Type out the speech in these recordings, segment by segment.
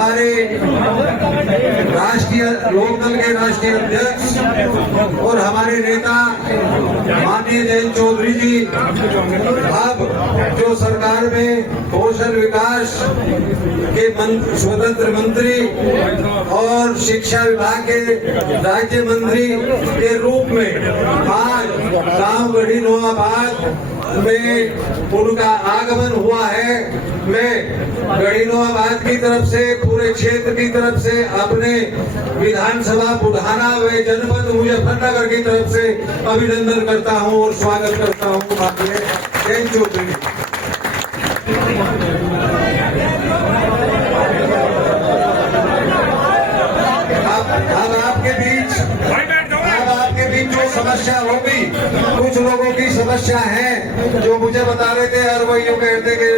हमारे राष्ट्रीय लोकदल के राष्ट्रीय अध्यक्ष और हमारे नेता माननीय जयंत चौधरी जी अब जो सरकार में कौशल विकास के स्वतंत्र मंत्री और शिक्षा विभाग के राज्य मंत्री के रूप में आज गांव गढ़ी नोआबाद में उनका आगमन हुआ है। मैं गढ़ी नोआबाद की तरफ से, पूरे क्षेत्र की तरफ से, अपने विधानसभा बुढ़ाना व जनपद मुजफ्फरनगर की तरफ से अभिनंदन करता हूं और स्वागत करता हूं माननीय जयंत चौधरी। अब आपके बीच जो समस्या होगी, कुछ लोगों की समस्या है जो मुझे बता रहे थे और वो यूँ कहते कि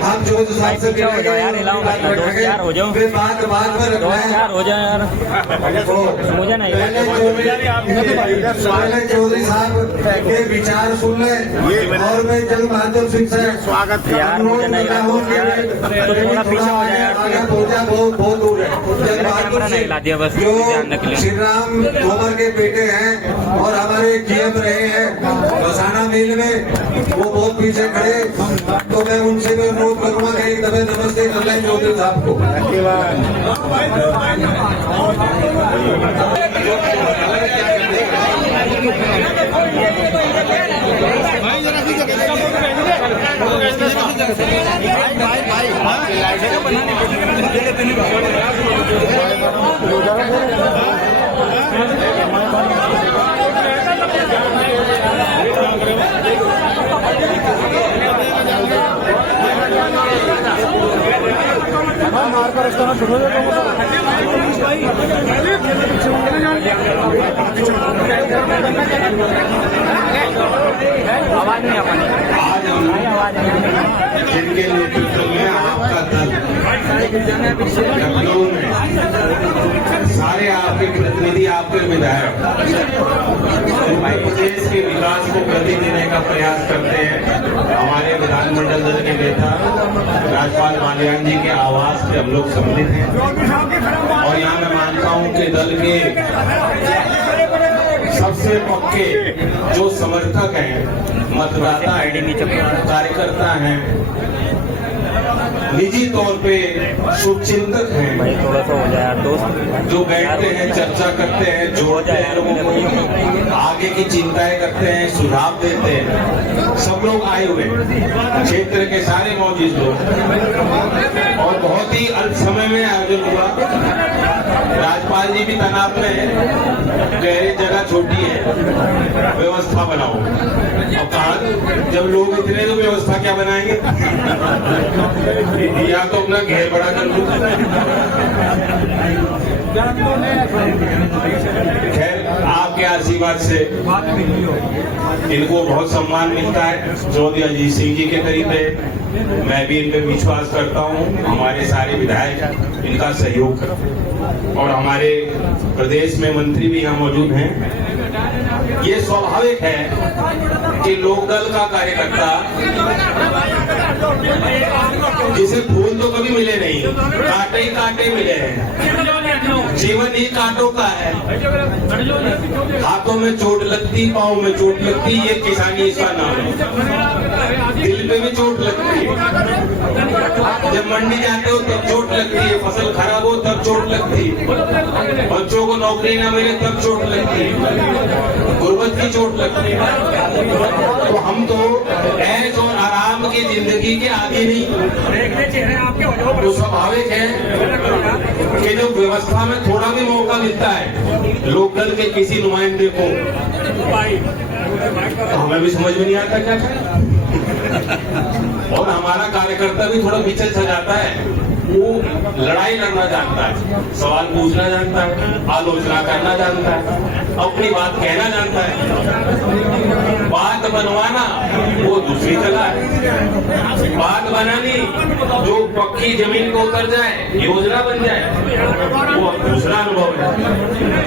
हम जो साहब से बात में पहले चौधरी साहब के विचार सुन ले और मैं जंग बहादुर सिंह से स्वागत बहुत दूर है। जंग बहादुर सिंह जो श्री राम तोमर के बेटे हैं और हमारे जीएम रहे हैं बसाना मिल में, वो बहुत पीछे खड़े, तो मैं उनसे भी अनुरोध करूंगा कि एक दफे नमस्ते कर लें चौधरी साहब को। जिनके नेतृत्व में आपका दल लखनऊ में सारे आपके प्रतिनिधि, आपके विधायक उत्तर प्रदेश के विकास को गति देने का प्रयास करते हैं। हमारे विधानमंडल दल के नेता राज्यपाल माल्यान जी के आवास पे हम लोग सम्मिलित हैं और यहाँ मैं मानता हूँ कि दल के सबसे पक्के जो समर्थक हैं, मतदाता कार्यकर्ता हैं, निजी तौर पे शुभचिंतक हैं, थोड़ा सा हो जाए दोस्त, जो बैठते हैं, चर्चा करते हैं, जोड़ते हैं लोगों को, आगे की चिंताएं करते हैं, सुझाव देते हैं, सब लोग आए हुए क्षेत्र के सारे मौजूद लोग और बहुत ही अल्प समय में आयोजन हुआ। राज्यपाल जी भी तनाव में है, कह रहे जगह छोटी है, व्यवस्था बनाओ। अब कहा जब लोग इतने तो व्यवस्था क्या बनाएंगे, या तो अपना घेर बड़ा कर लो। खैर आपके आशीर्वाद से इनको बहुत सम्मान मिलता है। चौधरी अजीत सिंह जी के करीब है, मैं भी इन पर विश्वास करता हूँ। हमारे सारे विधायक इनका सहयोग और हमारे प्रदेश में मंत्री भी यहाँ मौजूद हैं। ये स्वाभाविक है कि लोकदल का कार्यकर्ता जिसे फूल तो कभी मिले नहीं, कांटे ही कांटे मिले हैं, जीवन ही कांटों का है। हाथों में चोट लगती, पाँव में चोट लगती, ये किसानी इसका नाम है। दिल पे भी चोट लगती है, जब मंडी जाते हो तब चोट लगती है, फसल खराब हो तब चोट लगती है, बच्चों को नौकरी न मिले तब चोट लगती है, गुर्बत की चोट लगती है। तो हम तो ऐश और आराम की जिंदगी के आगे नहीं। तो स्वाभाविक है कि जो व्यवस्था में थोड़ा भी मौका मिलता है लोकदल के किसी नुमाइंदे को, तो हमें भी समझ में नहीं आता क्या करें। और हमारा कार्यकर्ता भी थोड़ा पीछे सा जाता है, वो लड़ाई लड़ना जानता है, सवाल पूछना जानता है, आलोचना करना जानता है, अपनी बात कहना जानता है। बात बनवाना वो दूसरी कला है, बात बनानी जो पक्की जमीन को उतर जाए, योजना बन जाए, वो दूसरा अनुभव है।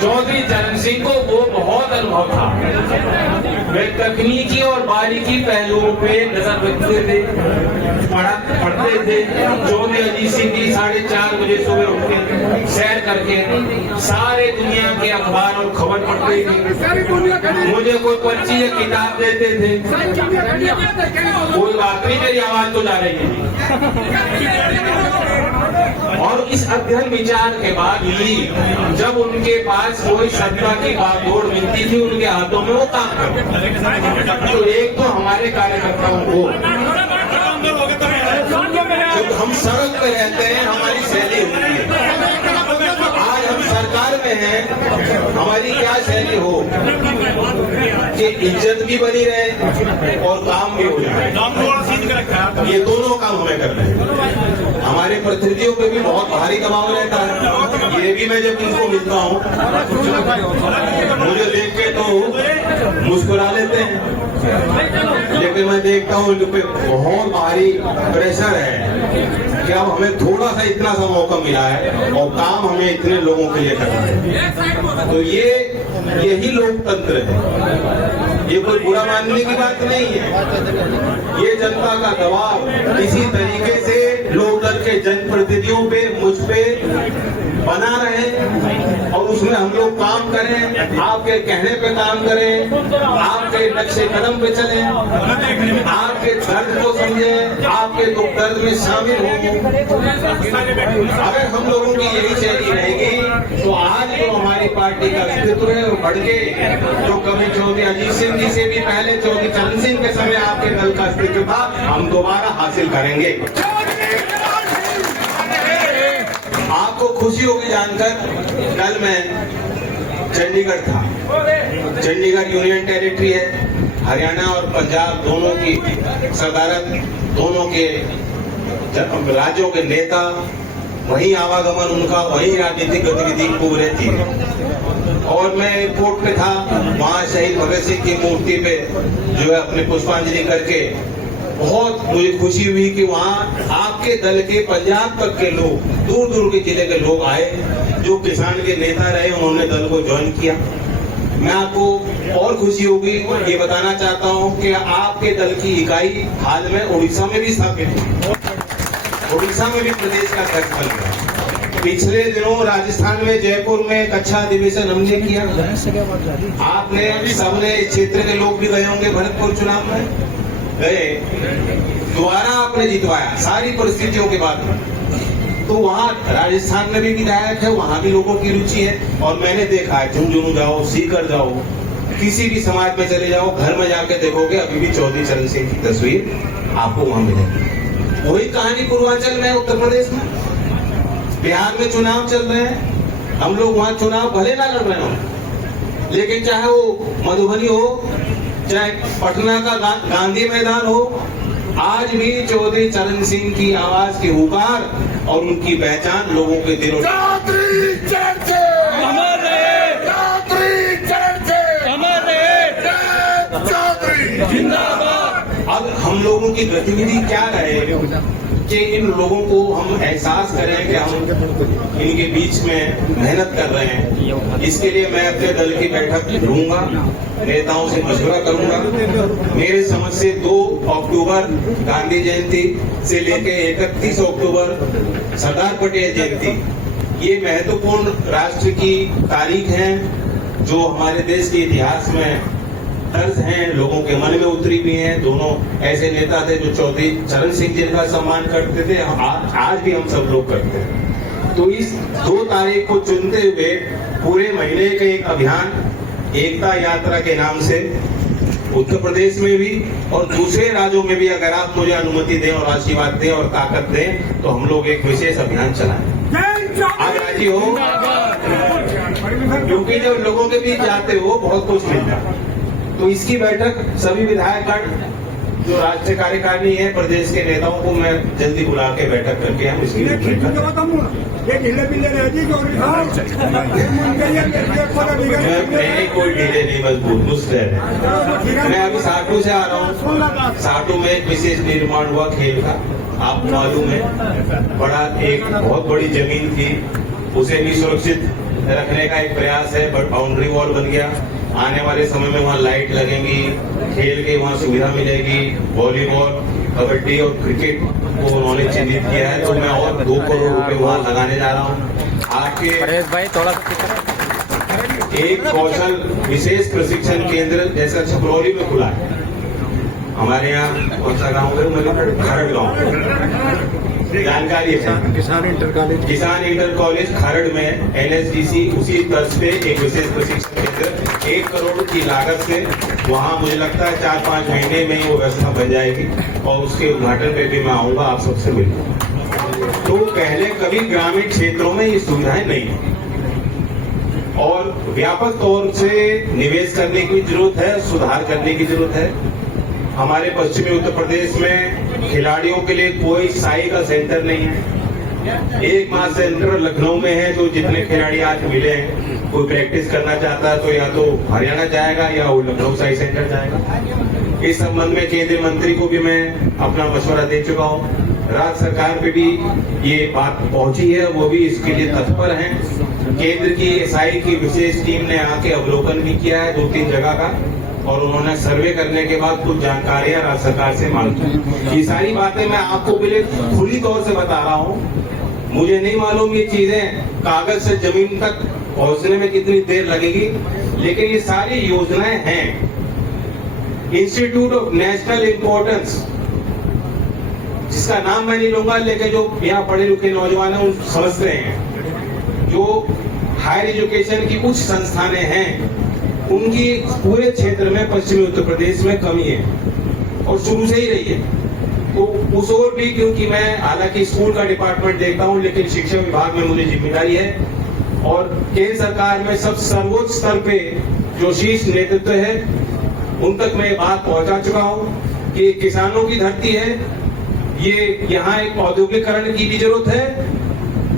चौधरी चरण सिंह को वो बहुत अनुभव था, वे तकनीकी और बारीकी पहलुओं पे नजर रखते थे, पढ़ते थे। चौधरी अजीत सिंह जी 4:30 बजे सुबह करके सारे दुनिया के अखबार और खबर पढ़ रही थी। मुझे कोई पर्ची या किताब देते थे, कोई आखिरी मेरी आवाज तो जा रही है। और इस अध्ययन विचार के बाद ही जब उनके पास कोई सत्ता की बागडोर मिलती थी, उनके हाथों में वो काम करते। तो एक तो हमारे कार्यकर्ताओं को, जब हम सड़क पे रहते हैं हमारी शैली होती है। आज हम सरकार में हैं, हमारी क्या शैली हो कि इज्जत भी बनी रहे और काम भी हो जाए। ये दोनों काम हमें करना है। हमारे प्रतिनिधियों पे भी बहुत भारी दबाव रहता है। ये भी मैं जब इनको मिलता हूँ मुझे देख के तो मुस्कुरा लेते हैं, लेकिन मैं देखता हूँ इन पे बहुत भारी प्रेशर है कि अब हमें थोड़ा सा इतना सा मौका मिला है और काम हमें इतने लोगों के लिए करना है। तो यही लोकतंत्र है। ये कोई बुरा मानने की बात नहीं है। ये जनता का दबाव किसी तरीके से लोकदल के जनप्रतिनिधियों पे, मुझ पे बना रहे और उसमें हम लोग काम करें, आपके कहने पे काम करें, आपके नक्शे कदम पे चलें, आपके दर्द को समझें, आपके दुख दर्द में शामिल हों। अगर हम लोगों की यही शैली रहेगी तो आज जो हमारी पार्टी का अस्तित्व है वो बढ़ के, जो कभी चौधरी अजीत सिंह जी से भी पहले चौधरी चरण सिंह के समय आपके दल का अस्तित्व था, हम दोबारा हासिल करेंगे। आपको खुशी होगी जानकर, कल मैं चंडीगढ़ था। चंडीगढ़ यूनियन टेरिटरी है, हरियाणा और पंजाब दोनों की सदारत, दोनों के राज्यों के नेता, वही आवागमन उनका, वही राजनीतिक गतिविधि खूब रहती है। और मैं एयरपोर्ट पे था, वहाँ शहीद भगत सिंह की मूर्ति पे जो है अपने पुष्पांजलि करके बहुत मुझे खुशी हुई कि वहाँ आपके दल के पंजाब तक के लोग, दूर दूर के जिले के लोग आए, जो किसान के नेता रहे, उन्होंने दल को ज्वाइन किया। मैं आपको और खुशी होगी ये बताना चाहता हूँ कि आपके दल की इकाई हाल में उड़ीसा में भी स्थापित हुई। उड़ीसा में भी प्रदेश का अध्यक्ष बन गया। पिछले दिनों राजस्थान में जयपुर में एक अच्छा अधिवेशन हमने किया। आपने सबने इस क्षेत्र के लोग भी गए होंगे, भरतपुर चुनाव में गए, दोबारा आपने जितवाया सारी परिस्थितियों के बाद। तो वहाँ राजस्थान में भी विधायक है, वहाँ भी लोगों की रुचि है। और मैंने देखा है, झुंझुनू जाओ, सीकर जाओ, किसी भी समाज में चले जाओ, घर में जाके देखोगे अभी भी चौधरी चरण सिंह की तस्वीर आपको वहाँ मिलेगी। वही कहानी पूर्वांचल में, उत्तर प्रदेश में, बिहार में चुनाव चल रहे हैं, हम लोग वहाँ चुनाव भले ना लड़ रहे हो, लेकिन चाहे वो मधुबनी हो, चाहे पटना का गांधी मैदान हो, आज भी चौधरी चरण सिंह की आवाज की हुकार और उनकी पहचान लोगों के दिलों में। अब हम लोगों की गतिविधि क्या रहे कि इन लोगों को हम एहसास करें कि हम इनके बीच में मेहनत कर रहे हैं। इसके लिए मैं अपने दल की बैठक लूंगा, नेताओं से मशवरा करूंगा। मेरे समझ से 2 अक्टूबर गांधी जयंती से लेकर 31 अक्टूबर सरदार पटेल जयंती, ये महत्वपूर्ण राष्ट्र की तारीख है जो हमारे देश के इतिहास में दर्ज हैं, लोगों के मन में उतरी भी हैं। दोनों ऐसे नेता थे जो चौधरी चरण सिंह जिनका सम्मान करते थे, आज भी हम सब लोग करते हैं। तो इस 2 तारीख को चुनते हुए पूरे महीने के एक अभियान एकता यात्रा के नाम से उत्तर प्रदेश में भी और दूसरे राज्यों में भी, अगर आप मुझे अनुमति दें और आशीर्वाद दें और ताकत दें, तो हम लोग एक विशेष अभियान चलाएं। आप राजी हो? क्योंकि जब लोगों के बीच जाते हो बहुत कुछ मिलता है। तो इसकी बैठक सभी विधायकगण जो राज्य कार्यकारिणी है, प्रदेश के नेताओं को मैं जल्दी बुला के बैठक करके हम इसकी कोई ढीले नहीं, मजबूत दुष्ट है। मैं अभी साटू से आ रहा हूँ। साटू में एक विशेष निर्माण हुआ खेल का, आपको मालूम है, बड़ा एक बहुत बड़ी जमीन थी, उसे भी सुरक्षित रखने का एक प्रयास है, बट बाउंड्री वॉल बन गया। आने वाले समय में वहाँ लाइट लगेंगी, खेल की वहाँ सुविधा मिलेगी, वॉलीबॉल कबड्डी और क्रिकेट को उन्होंने चिन्हित किया है, तो मैं और 2 करोड़ रुपए वहाँ लगाने जा रहा हूँ। आपके परेश भाई थोड़ा सा एक कौशल विशेष प्रशिक्षण केंद्र जैसा छपरौली में खुला है। हमारे यहाँ कौन सा गाँव है, मतलब खरड़ गाँव, जानकारी है। किसान इंटर कॉलेज खरड़ में NSDC उसी तर्ज पे एक विशेष प्रशिक्षण केंद्र 1 करोड़ की लागत से वहाँ मुझे लगता है 4-5 महीने में वो व्यवस्था बन जाएगी और उसके उद्घाटन पे भी मैं आऊंगा, आप सबसे मिलूंगा। तो पहले कभी ग्रामीण क्षेत्रों में ये सुविधाएं नहीं थी और व्यापक तौर से निवेश करने की जरूरत है, सुधार करने की जरूरत है। हमारे पश्चिमी उत्तर प्रदेश में खिलाड़ियों के लिए कोई साई का सेंटर नहीं है। एकमात्र सेंटर लखनऊ में है, जो जितने खिलाड़ी आज मिले हैं, कोई प्रैक्टिस करना चाहता है तो या तो हरियाणा जाएगा या वो लखनऊ साई सेंटर जाएगा। इस संबंध में केंद्रीय मंत्री को भी मैं अपना मशवरा दे चुका हूँ। राज्य सरकार पे भी ये बात पहुंची है, वो भी इसके लिए तत्पर हैं। केंद्र की SI की विशेष टीम ने आके अवलोकन भी किया है 2-3 जगह का, और उन्होंने सर्वे करने के बाद कुछ जानकारियां राज्य सरकार से मांगी। ये सारी बातें मैं आपको पहले खुली तौर से बता रहा हूँ। मुझे नहीं मालूम ये चीजें कागज से जमीन तक पहुंचने में कितनी देर लगेगी, लेकिन ये सारी योजनाएं हैं। इंस्टीट्यूट ऑफ नेशनल इम्पोर्टेंस, जिसका नाम मैं नहीं लूंगा, लेकिन जो यहाँ पढ़े लिखे नौजवान हैं उन समझते हैं, जो हायर एजुकेशन की उच्च संस्थानें हैं, उनकी पूरे क्षेत्र में पश्चिमी उत्तर प्रदेश में कमी है और शुरू से ही रही है। तो उस ओर भी, क्योंकि मैं हालांकि स्कूल का डिपार्टमेंट देखता हूं, लेकिन शिक्षा विभाग में मुझे जिम्मेदारी है और केंद्र सरकार में सब सर्वोच्च स्तर पे जो शीर्ष नेतृत्व है उन तक मैं बात पहुंचा चुका हूं कि किसानों की धरती है, ये यहाँ एक औद्योगिकरण की भी जरूरत है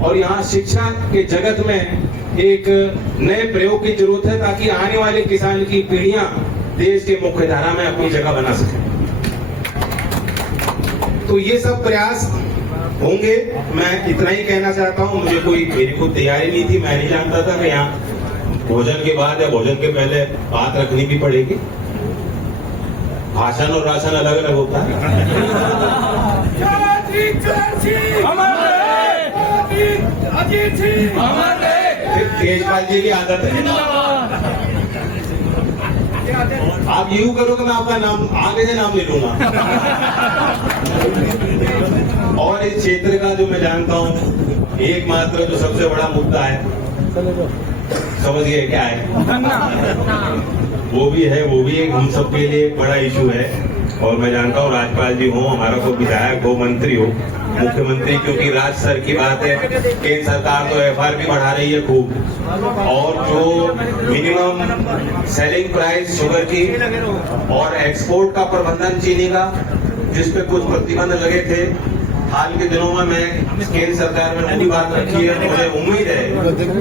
और यहाँ शिक्षा के जगत में एक नए प्रयोग की जरूरत है, ताकि आने वाले किसान की पीढ़ियां देश के मुख्य धारा में अपनी जगह बना सके। तो ये सब प्रयास होंगे। मैं इतना ही कहना चाहता हूं। मेरी कोई तैयारी नहीं थी, मैं नहीं जानता था कि यहाँ भोजन के बाद या भोजन के पहले बात रखनी भी पड़ेगी। भाषण और राशन अलग अलग होता है। तेजपाल जी की आदत है। आप यूं करो कि मैं आपका नाम आगे से नाम ले लूंगा। और इस क्षेत्र का जो मैं जानता हूँ, एकमात्र जो सबसे बड़ा मुद्दा है, समझ गए क्या है? वो भी एक हम सबके लिए बड़ा इशू है। और मैं जानता हूँ राज्यपाल जी हो, हमारा कोई विधायक हो, मंत्री हो, मुख्यमंत्री, क्योंकि राज्य स्तर की बात है, केंद्र सरकार तो FRP बढ़ा रही है खूब, और जो मिनिमम सेलिंग प्राइस शुगर की और एक्सपोर्ट का प्रबंधन चीनी का, जिस पे कुछ प्रतिबंध लगे थे, हाल के दिनों में मैं केंद्र सरकार में पूरी बात रखी है। मुझे उम्मीद है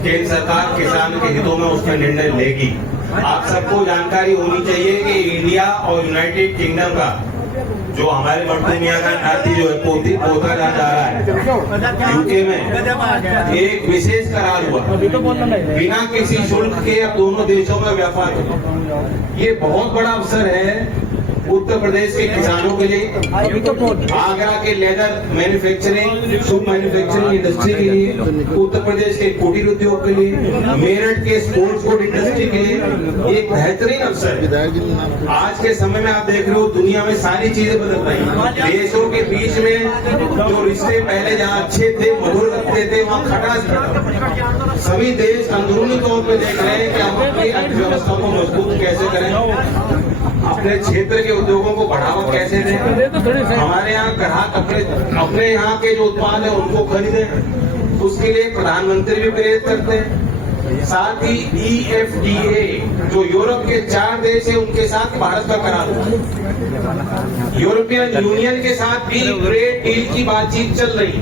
केंद्र सरकार किसान के हितों में उसमें निर्णय लेगी। आप सबको जानकारी होनी चाहिए कि इंडिया और यूनाइटेड किंगडम का जो हमारे मंटू मियां का नाती जो है पोता जा रहा है यूके में, एक विशेष करार हुआ बिना किसी शुल्क के अब दोनों देशों में व्यापार हो। ये बहुत बड़ा अवसर है उत्तर प्रदेश के किसानों के लिए, आगरा के leather manufacturing shoes manufacturing industry के लिए, उत्तर प्रदेश के कुटीर उद्योग के लिए, मेरठ के स्पोर्ट्स कोड इंडस्ट्री के लिए एक बेहतरीन अवसर है। आज के समय में आप देख रहे हो दुनिया में सारी चीजें बदल रही हैं। देशों के बीच में जो रिश्ते पहले जहाँ अच्छे थे, मधुर लगते थे, वहाँ खटास पैदा। सभी देश अंदरूनी तौर पर देख रहे हैं कि हम अपनी अर्थव्यवस्था को मजबूत कैसे करें, अपने क्षेत्र के उद्योगों को बढ़ावा कैसे दें, हमारे यहाँ ग्राहक अपने यहाँ के जो उत्पाद है उनको खरीदें, उसके लिए प्रधानमंत्री भी प्रेरित करते हैं। साथ ही EFTA जो यूरोप के 4 देश है उनके साथ भारत का करार हुआ। यूरोपियन यूनियन के साथ भी ट्रेड डील की बातचीत चल रही।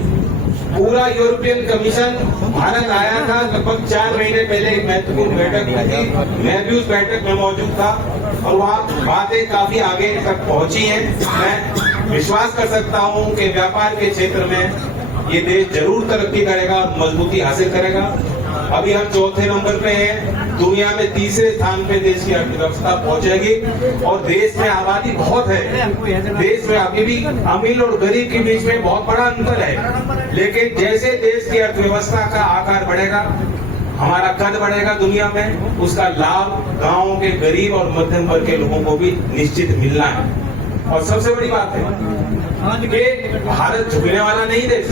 पूरा यूरोपियन कमीशन भारत आया था लगभग 4 महीने पहले, एक महत्वपूर्ण बैठक हुई थी। मैं भी उस बैठक में मौजूद था और वहाँ बातें काफी आगे तक पहुंची हैं। मैं विश्वास कर सकता हूँ कि व्यापार के क्षेत्र में ये देश जरूर तरक्की करेगा और मजबूती हासिल करेगा। अभी हम चौथे नंबर पे हैं, दुनिया में तीसरे स्थान पे देश की अर्थव्यवस्था पहुंचेगी। और देश में आबादी बहुत है, देश में अभी भी अमीर और गरीब के बीच में बहुत बड़ा अंतर है, लेकिन जैसे देश की अर्थव्यवस्था का आकार बढ़ेगा, हमारा कद बढ़ेगा दुनिया में, उसका लाभ गांव के गरीब और मध्यम वर्ग के लोगों को भी निश्चित मिलना है। और सबसे बड़ी बात है कि भारत झुकने वाला नहीं देश।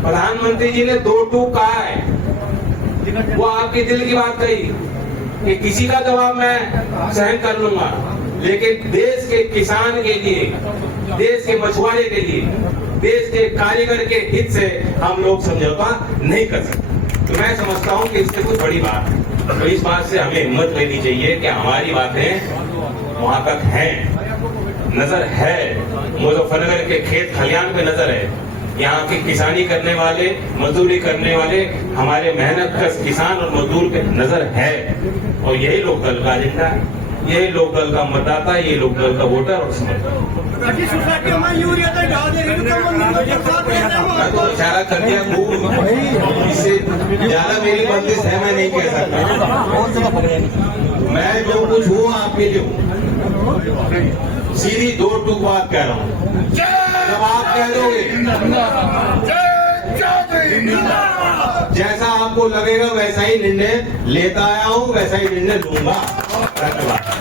प्रधानमंत्री जी ने 2 टूक कहा है, वो आपके दिल की बात कही कि किसी का जवाब मैं सहन कर लूंगा, लेकिन देश के किसान के लिए, देश के मछुआरे के लिए, देश के कारीगर के हित से हम लोग समझौता नहीं कर सकते। तो मैं समझता हूं कि इससे कुछ बड़ी बात है। तो इस बात से हमें हिम्मत लेनी चाहिए कि हमारी बातें वहां तक हैं, नजर है, मुजफ्फरनगर के खेत खलियान पे नजर है, यहाँ के किसानी करने वाले, मजदूरी करने वाले हमारे मेहनत कश किसान और मजदूर पे नजर है। और यही लोकदल का एजेंडा है, यही लोकदल का मतदाता, ये लोकदल का वोटर और समर्थक। मैं तो इशारा कर दिया खूब, इससे ज्यादा मेरी बंदिश है, मैं नहीं कह सकता। मैं जो कुछ हूँ आपके लिए हूँ, सीधी 2 टूक बात कह रहा हूँ। जब आप कह दोगे, जैसा आपको लगेगा वैसा ही निर्णय लेता आया हूँ, वैसा ही निर्णय लूंगा। धन्यवाद।